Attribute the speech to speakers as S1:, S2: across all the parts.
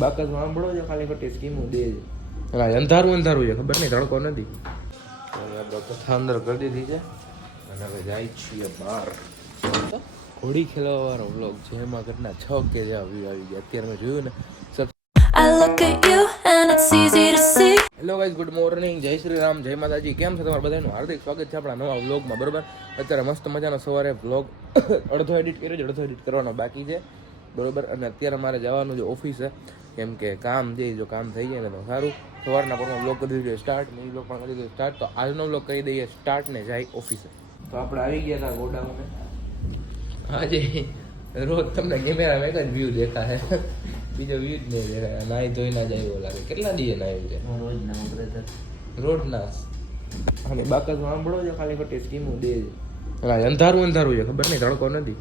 S1: બાકસ સાંભળો છો ખાલી ખોટી સ્કીમો દે છે. હા અંધારું અંધારું છે ખબર નહીં તડકો નથી. હવે આપણે કથા અંદર કરી દીધી છે. અને હવે જાય છીએ બહાર. હોળી ખેલવા વાળો વ્લોગ છે એમાં ઘટના છ કે જેવા વ્યૂ આવી ગયા. અત્યારે મેં જોયું ને
S2: I look at you and it's easy to see.
S1: Hello guys good morning જય શ્રી રામ જય માતાજી. કેમ છે તમારા બધાનું? હાર્દિક સ્વાગત છે આપણા નવા વ્લોગમાં બરોબર? અત્યારે મસ્ત મજાનો સવારે વ્લોગ અડધો એડિટ કર્યો છે અડધો એડિટ કરવાનો બાકી છે બરોબર? અને અત્યારે મારે જવાનું જે ઓફિસ છે કેમ કે કામ જે જો કામ થઈ જાય ને તો સારું. સવારના પણ વ્લોગ કરી દીધો સ્ટાર્ટ મેં વ્લોગ પણ કરી દીધો સ્ટાર્ટ તો આજનો વ્લોગ કરી દઈએ સ્ટાર્ટ ને જાય ઓફિસે તો આપણે આવી ગયા હતા ગોડાઉને. આજે રોજ તમને કેમેરામાં એક જ વ્યૂ દેખાય. બીજો વ્યૂ જ નહીં દેખાય. નાહી ધોઈ ના જાય એવો લાગે. કેટલા દીએ નાહી છે રોડ ના અને બાકસ સાંભળો છો ખાલી ખોટી સ્કીમો દે છે. અંધારું અંધારું છે ખબર નહીં તડકો નથી.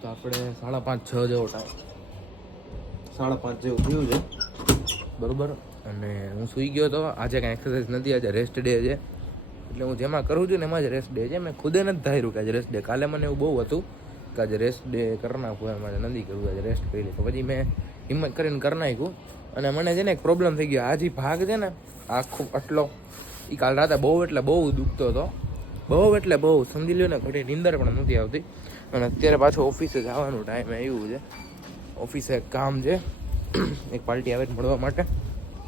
S1: તો આપણે સાડા પાંચ છ જેવો ટાઈમ સાડા પાંચ જેવું થયું છે. બરોબર? અને હું સૂઈ ગયો હતો આજે કાંઈ એક્સરસાઇઝ નથી, આજે રેસ્ટ ડે છે. એટલે હું જેમાં કરું છું ને એમાં જ રેસ્ટ ડે છે. મેં ખુદે નથી ધાર્યું કે આજે રેસ્ટ ડે કાલે મને એવું બહુ હતું કે આજે રેસ્ટ ડે કરી નાખું એમ, આજે નથી કરવું આજે રેસ્ટ કરી તો પછી મેં હિંમત કરીને કરી નાખ્યું. અને મને છે ને એક પ્રોબ્લેમ થઈ ગયો. આજે ભાગ છે ને, આખો આટલો. એ કાલ રાતે બહુ એટલે બહુ દુખતો હતો. બહુ એટલે બહુ. સમજી લ્યો ને ઘડી નીંદર પણ નથી આવતી. અને અત્યારે પાછું ઓફિસે જવાનું ટાઈમ આવ્યું છે. ઓફિસે એક કામ છે. એક પાર્ટી આવે મળવા માટે.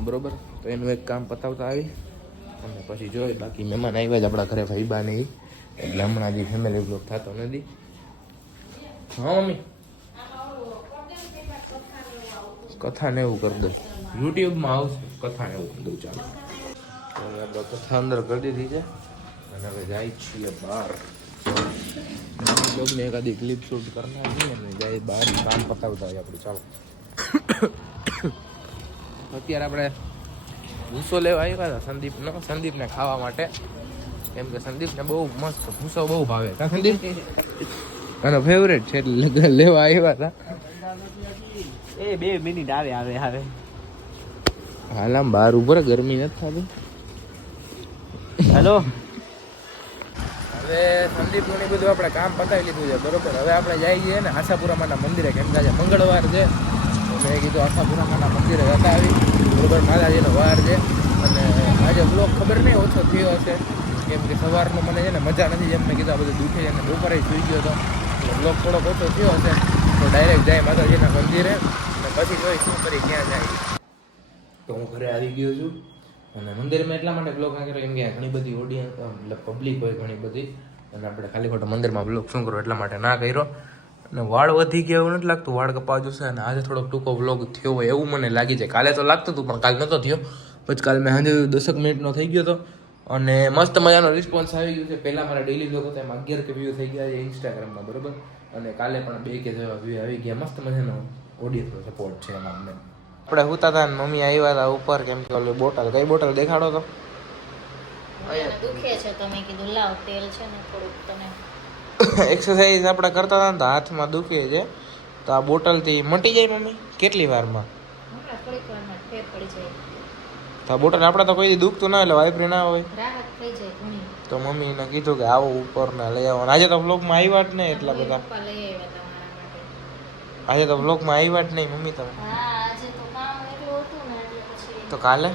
S1: બરોબર? તો એનું એક કામ પતાવતા આવી. અને પછી જોઈ, બાકી મહેમાન આવ્યા જ આપણા ઘરે ભાઈબા નહીં એટલે હમણાં જે ફેમિલી બ્લોક થતો નથી. હા, મમ્મી? કથા ને એવું કરી દઉં. યુટ્યુબમાં આવશે. કથા ને એવું કરી દઉં, ચાલો. હવે આપણે કથા અંદર કરી દીધી છે. અને હવે જાય છીએ બહાર. બ્લોગને એકાદી ક્લિપ શૂટ કરનાર છે અને જાય બહાર કામ પતાવતા હોય આપણે ચાલો. અત્યારે આપણે ભૂસો લેવા આવ્યા હતા સંદીપનો સંદીપને ખાવા માટે. કેમ કે સંદીપને બહુ મસ્ત ભૂસો બહુ ભાવે. કા સંદીપ? એનો ફેવરેટ છે એટલે લેવા આવ્યા હતા.
S3: એ બે મિનિટ આવે આવે આવે.
S1: હાલ આમ બહાર ઊભો ગરમી નથી થતી.
S3: હેલો?
S1: હવે સંદીપનું બધું આપણે કામ પતાવી લીધું છે, બરોબર? હવે આપણે જઈ છીએ ને આશાપુરામાના મંદિરે, કેમ કે મંગળવાર છે. મેં કીધું આશાપુરામાના મંદિરે બતાવી બરોબર, માતાજીનો વાર છે. અને આજે બ્લોક ખબર નહીં ઓછો થયો હશે, કેમ કે સવારનો મને છે ને મજા નથી, જેમ મેં કીધું આ બધું દુખે અને બપોરે સુઈ ગયો હતો. બ્લોક થોડોક ઓછો થયો હશે, તો ડાયરેક્ટ જાય માતાજીના મંદિરે. અને પછી જોઈ શું કરી ક્યાં જાય. તો હું ઘરે આવી ગયો છું. અને મંદિરમાં એટલા માટે બ્લોગ ના કર્યો, કેમ કે ઘણી બધી ઓડિયન્સ મતલબ પબ્લિક હોય ઘણી બધી. અને આપણે ખાલી ખોટા મંદિરમાં બ્લોગ શું કરો એટલા માટે ના કર્યો. અને વાળ વધી ગયા એવું નથી લાગતું, વાળ કપાવા જોશે અને આજે થોડોક ટૂંકો બ્લોગ થયો હોય એવું મને લાગી જાય કાલે તો લાગતું હતું, પણ કાલ નહોતો થયો. પછી કાલે મેં સાંજે દસક મિનિટનો થઈ ગયો હતો. અને મસ્ત મજાનો રિસ્પોન્સ આવી ગયો છે. પહેલાં મારા ડેલી બ્લોગ હતા એમાં અગિયાર કે વ્યૂ થઈ ગયા છે ઇન્સ્ટાગ્રામમાં બરોબર? અને કાલે પણ બે કે જેવા વ્યૂ આવી ગયા. મસ્ત મજાનો ઓડિયન્સનો સપોર્ટ છે એમાં અમને. આપણે હુતા હતા ને મમ્મી આવ્યા હતા ઉપર કેમ કે ઓલી બોટલ. કઈ બોટલ દેખાડો તો?
S4: દુખે છે તો મેં કીધું લાવ તેલ છે ને થોડુંક તને
S1: એક્સરસાઇઝ આપણે કરતા હતા ને તો હાથમાં દુખે છે. તો આ બોટલથી મટી જાય મમ્મી? કેટલી વારમાં?
S4: થોડીક વારમાં ફેર પડી જાય.
S1: તો બોટલ આપણે તો કોઈ દુખતું ના એટલે વાઇબ્રી ના હોય. તો મમ્મી મમ્મીને કીધું કે આવો ઉપર ને લઈ આવો. આજે તો વ્લોગમાં આવ્યા જ નહીં એટલા બધા. આજે તો વ્લોગમાં આવ્યા જ નહીં મમ્મી તમે
S4: હા આજે તો કામ એટલું હતું ને એટલે પછી
S1: તો કાલે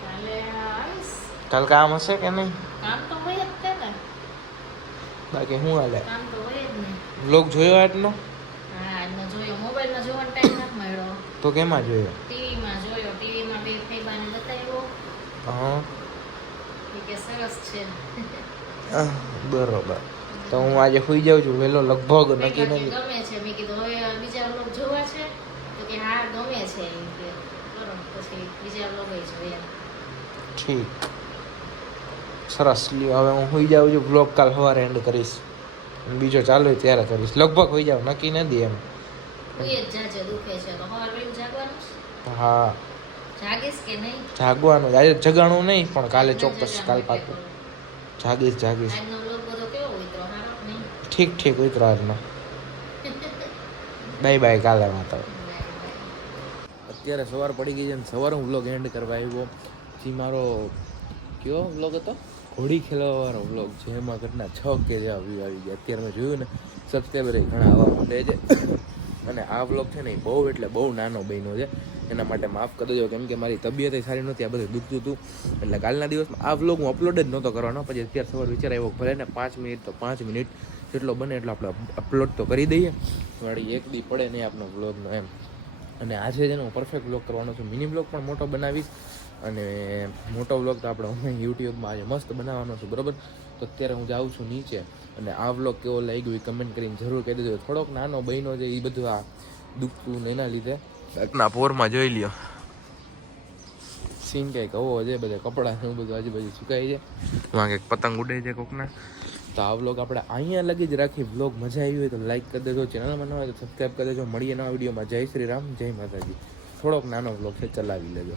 S4: કાલે આવીશ
S1: કાલ કામ હશે કે નહીં
S4: કામ તો હોય જ તે ને
S1: બાકી શું હાલે
S4: કામ તો હોય જ ને
S1: વ્લોગ જોયો આજનો
S4: હા આજનો જોયો મોબાઈલમાં જોવાનો ટાઈમ નથી મળ્યો
S1: તો કેમાં જોયો
S4: ટીવીમાં જોયો ટીવીમાં બે ફેબાને બતાવ્યો
S1: હા
S4: એ કે સરસ છે
S1: આહ, બરોબર તો હું આજે સુઈ જાઉં છું વહેલો લગભગ નક્કી
S4: મેં
S1: નથી
S4: કીધું ગમે છે મેં કીધું હવે બીજા લોક જોવા છે તો કે હા ગમે છે એમ કે બરો પછી બીજા લોક જોઈએ
S1: ઠીક સરસ લ્યો હવે હું સુઈ જાઉં છું. બ્લોગ કાલ સવારે એન્ડ કરીશ. બીજો ચાલુ હોય ત્યારે કરીશ. લગભગ હોઈ જાઉં નક્કી નથી એમ.
S4: જાગવાનું?
S1: હા.
S4: જાગીશ કે નહીં?
S1: જાગવાનું. આજે જગાણું નહીં પણ કાલે ચોક્કસ કાલ પાકું. જાગીશ જાગીશ. ઠીક ઠીક ઉતરો આજનો. બાય બાય કાલે માતા અત્યારે સવાર પડી ગઈ છે ને સવારે હું બ્લોગ એન્ડ કરવા આવ્યો. જે મારો કયો વ્લોગ હતો? ઘોડી ખેલવા વાળો વ્લોગ છે એમાં ઘટના છ કે જેવા વ્યૂ આવી ગયા. અત્યારે મેં જોયું ને સબસ્ક્રાઈબર ઘણા આવવા માંડે છે. અને આ વ્લોગ છે ને એ બહુ એટલે બહુ નાનો બન્યો છે. એના માટે માફ કરી દેજો, કેમ કે મારી તબિયત સારી નહોતી, આ બધું દુખતું હતું. એટલે કાલના દિવસમાં આ વ્લોગ હું અપલોડ જ નહોતો કરવાનો, પછી અત્યારે સવાર વિચાર આવ્યો ભલે ને પાંચ મિનિટ તો પાંચ મિનિટ જેટલો બને એટલો આપણે અપલોડ તો કરી દઈએ. વળી એક દી પડે નહીં આપણો વ્લોગનો એમ. અને આજે છે ને હું પરફેક્ટ વ્લોગ કરવાનો છું. મિની વ્લોગ પણ મોટો બનાવીશ. અને મોટો વ્લોગ તો આપણે હું યુટ્યુબમાં આજે મસ્ત બનાવવાનો છું બરાબર? તો અત્યારે હું જાઉં છું નીચે અને આ વ્લોગ કેવો લાગ્યો એ કમેન્ટ કરીને જરૂર કહી દેજો. થોડોક નાનો બહેનો છે એ બધું આ દુખતું ને એના લીધે. ના પોરમાં જોઈ લ્યો. સીન કંઈક હવો છે બધા કપડાં ને એવું બધું આજુબાજુ સુકાય છે વાં કંઈક પતંગ ઉડે છે કોકના. તો આ વ્લોગ આપણે અહીંયા લગી જ રાખી વ્લોગ મજા આવી હોય તો લાઈક કરી દેજો. ચેનલમાં ન હોય તો સબસ્ક્રાઈબ કરી દેજો. મળીએ નવા વિડીયોમાં જય શ્રી રામ જય માતાજી. થોડોક નાનો વ્લોગ છે ચલાવી લેજો.